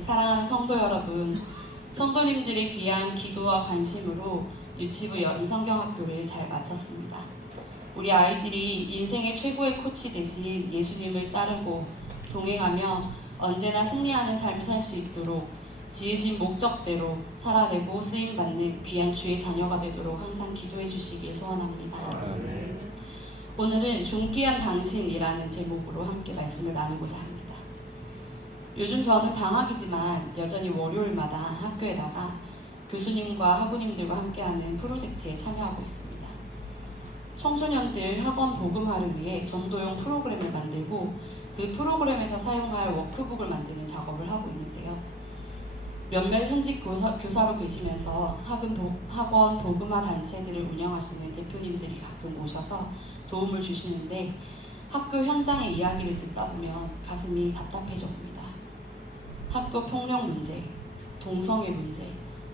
사랑하는 성도 여러분, 성도님들의 귀한 기도와 관심으로 유치부 여름 성경학교를 잘 마쳤습니다. 우리 아이들이 인생의 최고의 코치 대신 예수님을 따르고 동행하며 언제나 승리하는 삶을 살 수 있도록 지으신 목적대로 살아내고 쓰임받는 귀한 주의 자녀가 되도록 항상 기도해 주시길 소원합니다. 오늘은 존귀한 당신이라는 제목으로 함께 말씀을 나누고자 합니다. 요즘 저는 방학이지만 여전히 월요일마다 학교에 나가 교수님과 학우님들과 함께하는 프로젝트에 참여하고 있습니다. 청소년들 학원 복음화를 위해 전도용 프로그램을 만들고 그 프로그램에서 사용할 워크북을 만드는 작업을 하고 있는데요. 몇몇 현직 교사로 계시면서 학원 복음화 단체들을 운영하시는 대표님들이 가끔 오셔서 도움을 주시는데 학교 현장의 이야기를 듣다 보면 가슴이 답답해져 옵니다. 학교 폭력 문제, 동성애 문제,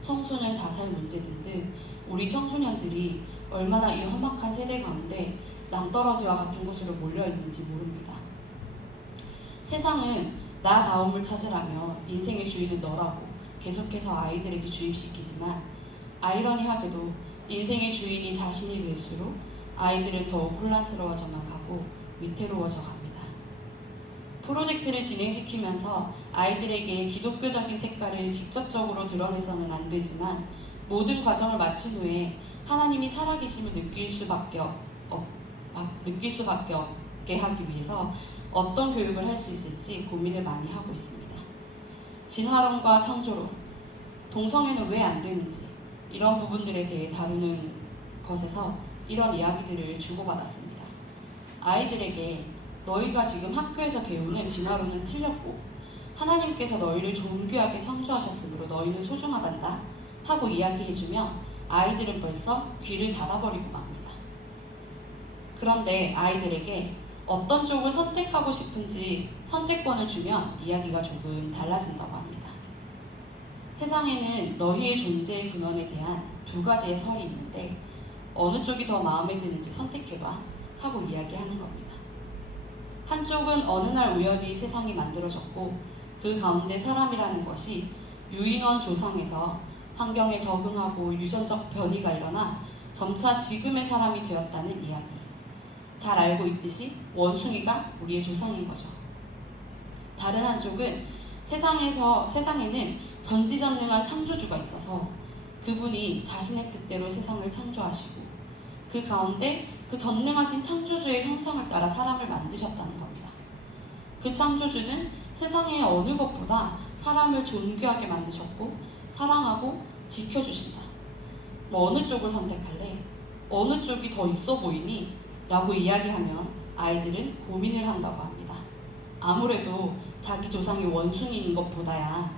청소년 자살 문제 등등 우리 청소년들이 얼마나 이 험악한 세대 가운데 낭떠러지와 같은 곳으로 몰려있는지 모릅니다. 세상은 나다움을 찾으라며 인생의 주인은 너라고 계속해서 아이들에게 주입시키지만 아이러니하게도 인생의 주인이 자신이 될수록 아이들은 더욱 혼란스러워져만 가고 위태로워져 갑니다. 프로젝트를 진행시키면서 아이들에게 기독교적인 색깔을 직접적으로 드러내서는 안 되지만 모든 과정을 마친 후에 하나님이 살아계심을 느낄 수밖에 없게 하기 위해서 어떤 교육을 할 수 있을지 고민을 많이 하고 있습니다. 진화론과 창조론, 동성애는 왜 안 되는지 이런 부분들에 대해 다루는 것에서 이런 이야기들을 주고받았습니다. 아이들에게 너희가 지금 학교에서 배우는 진화론은 틀렸고 하나님께서 너희를 존귀하게 창조하셨으므로 너희는 소중하단다 하고 이야기해주면 아이들은 벌써 귀를 닫아버리고 맙니다. 그런데 아이들에게 어떤 쪽을 선택하고 싶은지 선택권을 주면 이야기가 조금 달라진다고 합니다. 세상에는 너희의 존재의 근원에 대한 두 가지의 설이 있는데 어느 쪽이 더 마음에 드는지 선택해봐 하고 이야기하는 겁니다. 한쪽은 어느 날 우연히 세상이 만들어졌고 그 가운데 사람이라는 것이 유인원 조상에서 환경에 적응하고 유전적 변이가 일어나 점차 지금의 사람이 되었다는 이야기. 잘 알고 있듯이 원숭이가 우리의 조상인 거죠. 다른 한쪽은 세상에는 전지전능한 창조주가 있어서 그분이 자신의 뜻대로 세상을 창조하시고 그 가운데 그 전능하신 창조주의 형상을 따라 사람을 만드셨다는 겁니다. 그 창조주는 세상의 어느 것보다 사람을 존귀하게 만드셨고 사랑하고 지켜주신다. 어느 쪽을 선택할래? 어느 쪽이 더 있어 보이니? 라고 이야기하면 아이들은 고민을 한다고 합니다. 아무래도 자기 조상이 원숭이인 것보다야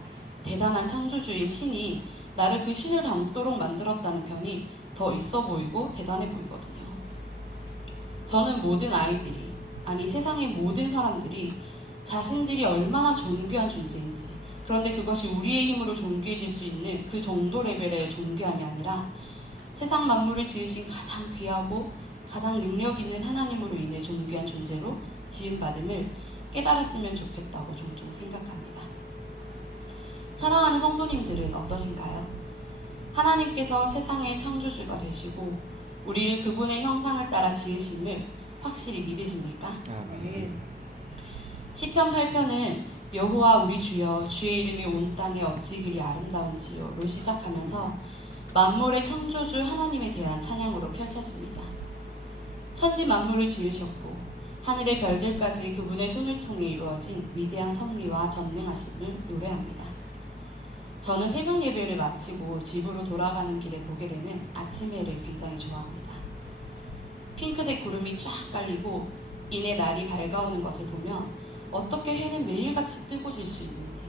대단한 창조주의 신이 나를 그 신을 닮도록 만들었다는 편이 더 있어 보이고 대단해 보이거든요. 저는 모든 아이들이, 아니 세상의 모든 사람들이 자신들이 얼마나 존귀한 존재인지, 그런데 그것이 우리의 힘으로 존귀해질 수 있는 그 정도 레벨의 존귀함이 아니라 세상 만물을 지으신 가장 귀하고 가장 능력 있는 하나님으로 인해 존귀한 존재로 지음받음을 깨달았으면 좋겠다고 종종 생각합니다. 사랑하는 성도님들은 어떠신가요? 하나님께서 세상의 창조주가 되시고 우리를 그분의 형상을 따라 지으심을 확실히 믿으십니까? 시편 8편은 여호와 우리 주여 주의 이름이 온 땅에 어찌 그리 아름다운지요로 시작하면서 만물의 창조주 하나님에 대한 찬양으로 펼쳐집니다. 천지 만물을 지으셨고 하늘의 별들까지 그분의 손을 통해 이루어진 위대한 섭리와 전능하심을 노래합니다. 저는 새벽 예배를 마치고 집으로 돌아가는 길에 보게 되는 아침 해를 굉장히 좋아합니다. 핑크색 구름이 쫙 깔리고 이내 날이 밝아오는 것을 보면 어떻게 해는 매일같이 뜨고 질 수 있는지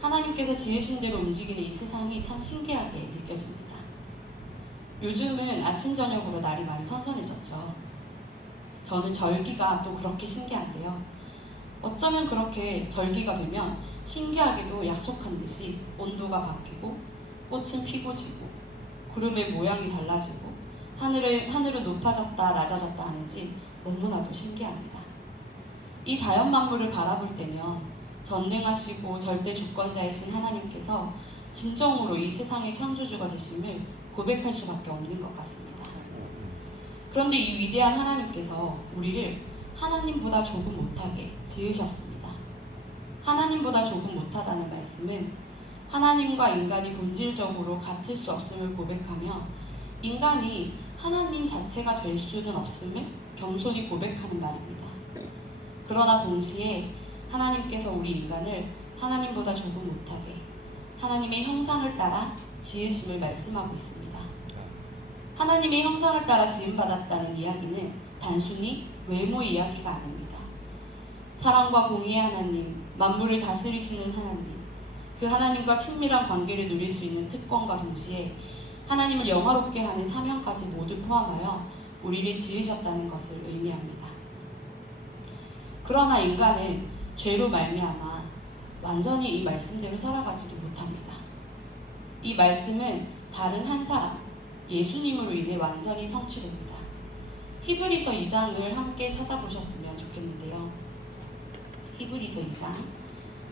하나님께서 지으신 대로 움직이는 이 세상이 참 신기하게 느껴집니다. 요즘은 아침 저녁으로 날이 많이 선선해졌죠. 저는 절기가 또 그렇게 신기한데요. 어쩌면 그렇게 절기가 되면 신기하게도 약속한 듯이 온도가 바뀌고 꽃은 피고 지고 구름의 모양이 달라지고 하늘은 높아졌다 낮아졌다 하는지 너무나도 신기합니다. 이 자연 만물을 바라볼 때면 전능하시고 절대 주권자이신 하나님께서 진정으로 이 세상의 창조주가 되심을 고백할 수밖에 없는 것 같습니다. 그런데 이 위대한 하나님께서 우리를 하나님보다 조금 못하게 지으셨습니다. 하나님보다 조금 못하다는 말씀은 하나님과 인간이 본질적으로 같을 수 없음을 고백하며 인간이 하나님 자체가 될 수는 없음을 겸손히 고백하는 말입니다. 그러나 동시에 하나님께서 우리 인간을 하나님보다 조금 못하게 하나님의 형상을 따라 지으심을 말씀하고 있습니다. 하나님의 형상을 따라 지음받았다는 이야기는 단순히 외모 이야기가 아닙니다. 사랑과 공의의 하나님, 만물을 다스리시는 하나님, 그 하나님과 친밀한 관계를 누릴 수 있는 특권과 동시에 하나님을 영화롭게 하는 사명까지 모두 포함하여 우리를 지으셨다는 것을 의미합니다. 그러나 인간은 죄로 말미암아 완전히 이 말씀대로 살아가지도 못합니다. 이 말씀은 다른 한 사람, 예수님으로 인해 완전히 성취됩니다. 히브리서 2장을 함께 찾아보셨으면 좋겠는데요. 히브리서 2장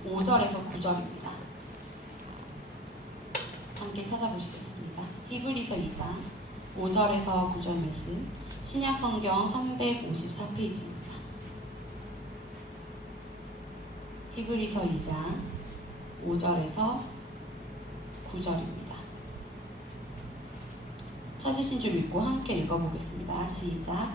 5절에서 9절입니다. 함께 찾아보시겠습니다. 히브리서 2장 5절에서 9절 말씀, 신약성경 354페이지입니다. 히브리서 2장 5절에서 9절입니다. 찾으신 줄 믿고 함께 읽어보겠습니다. 시작.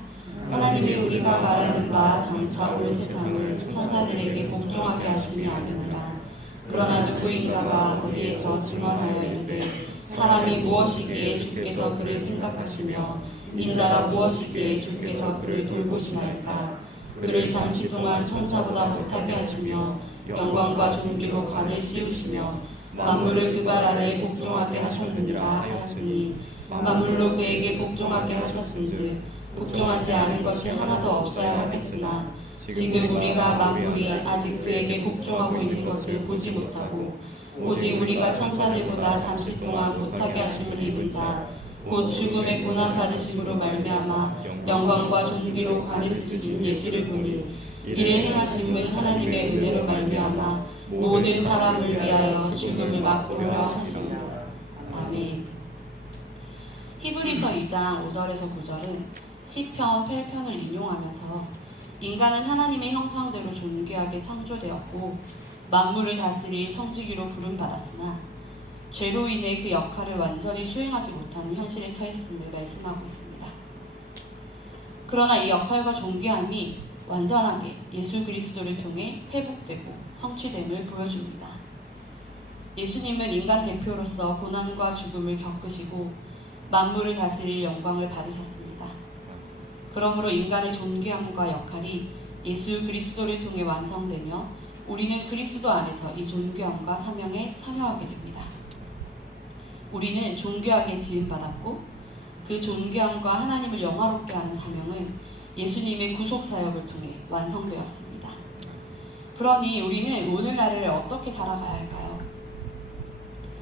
하나님이 우리가 말하는 바 점차 올 세상을 천사들에게 복종하게 하심이 아니니라. 그러나 누구인가가 어디에서 증언하여 이르되 사람이 무엇이기에 주께서 그를 생각하시며 인자가 무엇이기에 주께서 그를 돌보시나이까. 그를 잠시 동안 천사보다 못하게 하시며 영광과 존귀로 관을 씌우시며 만물을 그 발 아래에 복종하게 하셨느니라 하였으니 만물로 그에게 복종하게 하셨은즉 복종하지 않은 것이 하나도 없어야 하겠으나 지금 우리가 만물이 아직 그에게 복종하고 있는 것을 보지 못하고 오직 우리가 천사들보다 잠시 동안 못하게 하심을 입은 자 곧 죽음의 고난 받으심으로 말미암아 영광과 존귀로 관을 쓰신 예수를 보니 이를 행하심은 하나님의 은혜로 말미암아 모든 사람을 위하여 죽음을 맛보려 하십니다. 아멘. 히브리서 2장 5절에서 9절은 시편 8편을 인용하면서 인간은 하나님의 형상대로 존귀하게 창조되었고 만물을 다스릴 청지기로 부름받았으나 죄로 인해 그 역할을 완전히 수행하지 못하는 현실에 처했음을 말씀하고 있습니다. 그러나 이 역할과 존귀함이 완전하게 예수 그리스도를 통해 회복되고 성취됨을 보여줍니다. 예수님은 인간 대표로서 고난과 죽음을 겪으시고 만물을 다스릴 영광을 받으셨습니다. 그러므로 인간의 존귀함과 역할이 예수 그리스도를 통해 완성되며 우리는 그리스도 안에서 이 존귀함과 사명에 참여하게 됩니다. 우리는 존귀하게 지음받았고 그 존귀함과 하나님을 영화롭게 하는 사명은 예수님의 구속사역을 통해 완성되었습니다. 그러니 우리는 오늘날을 어떻게 살아가야 할까요?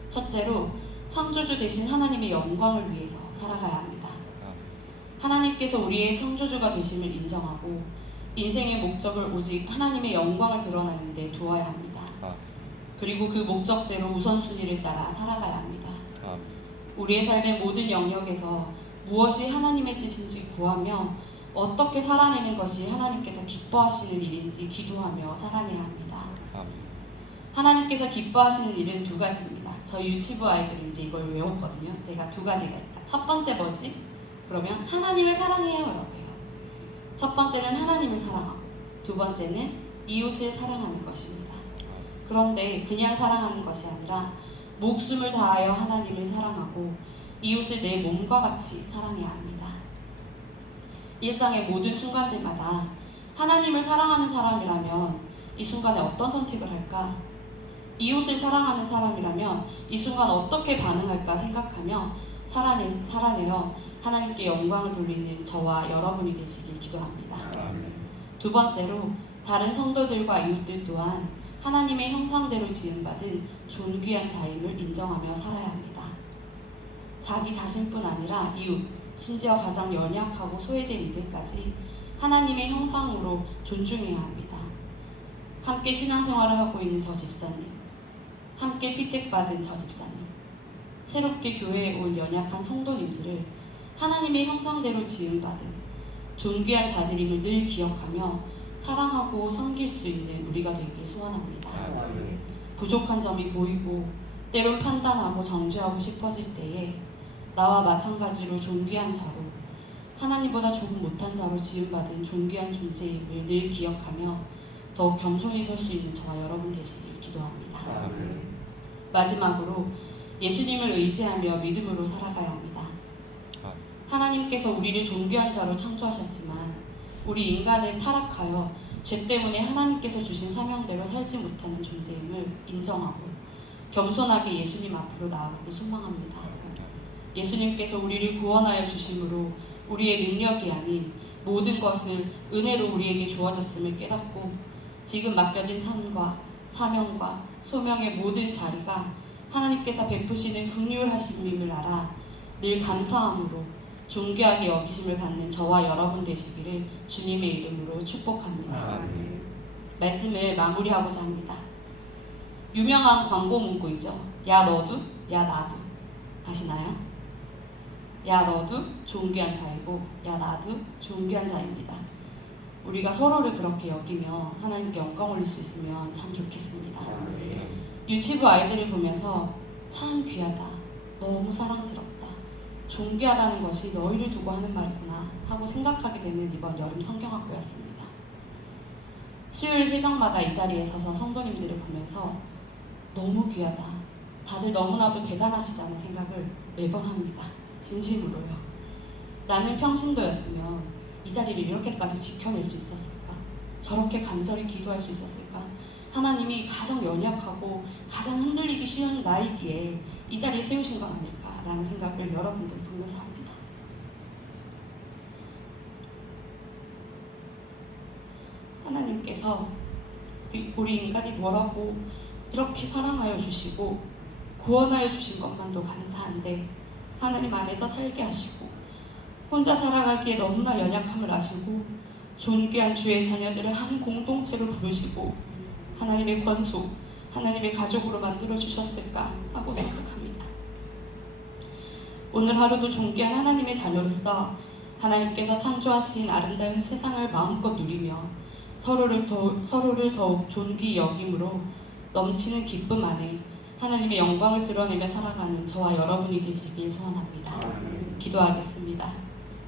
첫째로 창조주 되신 하나님의 영광을 위해서 살아가야 합니다. 하나님께서 우리의 창조주가 되심을 인정하고 인생의 목적을 오직 하나님의 영광을 드러내는 데 두어야 합니다. 그리고 그 목적대로 우선순위를 따라 살아가야 합니다. 우리의 삶의 모든 영역에서 무엇이 하나님의 뜻인지 구하며 어떻게 살아내는 것이 하나님께서 기뻐하시는 일인지 기도하며 살아내야 합니다. 하나님께서 기뻐하시는 일은 두 가지입니다. 저희 유치부 아이들은 이제 이걸 외웠거든요. 제가 두 가지가 있다. 첫 번째 뭐지? 그러면 하나님을 사랑해요 라고 해요. 첫 번째는 하나님을 사랑하고 두 번째는 이웃을 사랑하는 것입니다. 그런데 그냥 사랑하는 것이 아니라 목숨을 다하여 하나님을 사랑하고 이웃을 내 몸과 같이 사랑해야 합니다. 일상의 모든 순간들마다 하나님을 사랑하는 사람이라면 이 순간에 어떤 선택을 할까? 이웃을 사랑하는 사람이라면 이 순간 어떻게 반응할까 생각하며 살아내어 하나님께 영광을 돌리는 저와 여러분이 되시길 기도합니다. 두 번째로 다른 성도들과 이웃들 또한 하나님의 형상대로 지음받은 존귀한 자임을 인정하며 살아야 합니다. 자기 자신뿐 아니라 이웃, 심지어 가장 연약하고 소외된 이들까지 하나님의 형상으로 존중해야 합니다. 함께 신앙생활을 하고 있는 저 집사님, 함께 피택받은 저 집사님, 새롭게 교회에 온 연약한 성도님들을 하나님의 형상대로 지음받은 존귀한 자들임을 늘 기억하며 사랑하고 섬길 수 있는 우리가 되길 소원합니다. 부족한 점이 보이고 때론 판단하고 정죄하고 싶어질 때에 나와 마찬가지로 존귀한 자로, 하나님보다 조금 못한 자로 지음받은 존귀한 존재임을 늘 기억하며 더욱 겸손히 설 수 있는 저와 여러분 되시길 기도합니다. 마지막으로 예수님을 의지하며 믿음으로 살아가야 합니다. 하나님께서 우리를 존귀한 자로 창조하셨지만 우리 인간은 타락하여 죄 때문에 하나님께서 주신 사명대로 살지 못하는 존재임을 인정하고 겸손하게 예수님 앞으로 나아가길 소망합니다. 예수님께서 우리를 구원하여 주심으로 우리의 능력이 아닌 모든 것을 은혜로 우리에게 주어졌음을 깨닫고 지금 맡겨진 삶과 사명과 소명의 모든 자리가 하나님께서 베푸시는 긍휼하심임을 알아 늘 감사함으로 존귀하게 여기심을 받는 저와 여러분 되시기를 주님의 이름으로 축복합니다. 말씀을 마무리하고자 합니다. 유명한 광고 문구이죠. 야 너도, 야 나도. 아시나요? 야 너도 존귀한 자이고 야 나도 존귀한 자입니다. 우리가 서로를 그렇게 여기며 하나님께 영광 올릴 수 있으면 참 좋겠습니다. 유치부 아이들을 보면서 참 귀하다, 너무 사랑스럽다, 존귀하다는 것이 너희를 두고 하는 말이구나 하고 생각하게 되는 이번 여름 성경학교였습니다. 수요일 새벽마다 이 자리에 서서 성도님들을 보면서 너무 귀하다, 다들 너무나도 대단하시다는 생각을 매번 합니다. 진심으로요. 나는 평신도였으면 이 자리를 이렇게까지 지켜낼 수 있었을까? 저렇게 간절히 기도할 수 있었을까? 하나님이 가장 연약하고 가장 흔들리기 쉬운 나이기에 이 자리에 세우신 건 아닐까라는 생각을 여러분들 보면서 합니다. 하나님께서 우리 인간이 뭐라고 이렇게 사랑하여 주시고 구원하여 주신 것만도 감사한데 하나님 안에서 살게 하시고 혼자 살아가기에 너무나 연약함을 아시고 존귀한 주의 자녀들을 한 공동체로 부르시고 하나님의 권속, 하나님의 가족으로 만들어 주셨을까 하고 생각합니다. 오늘 하루도 존귀한 하나님의 자녀로서 하나님께서 창조하신 아름다운 세상을 마음껏 누리며 서로를 더욱 존귀히 여김으로 넘치는 기쁨 안에 하나님의 영광을 드러내며 살아가는 저와 여러분이 되시길 소원합니다. 기도하겠습니다.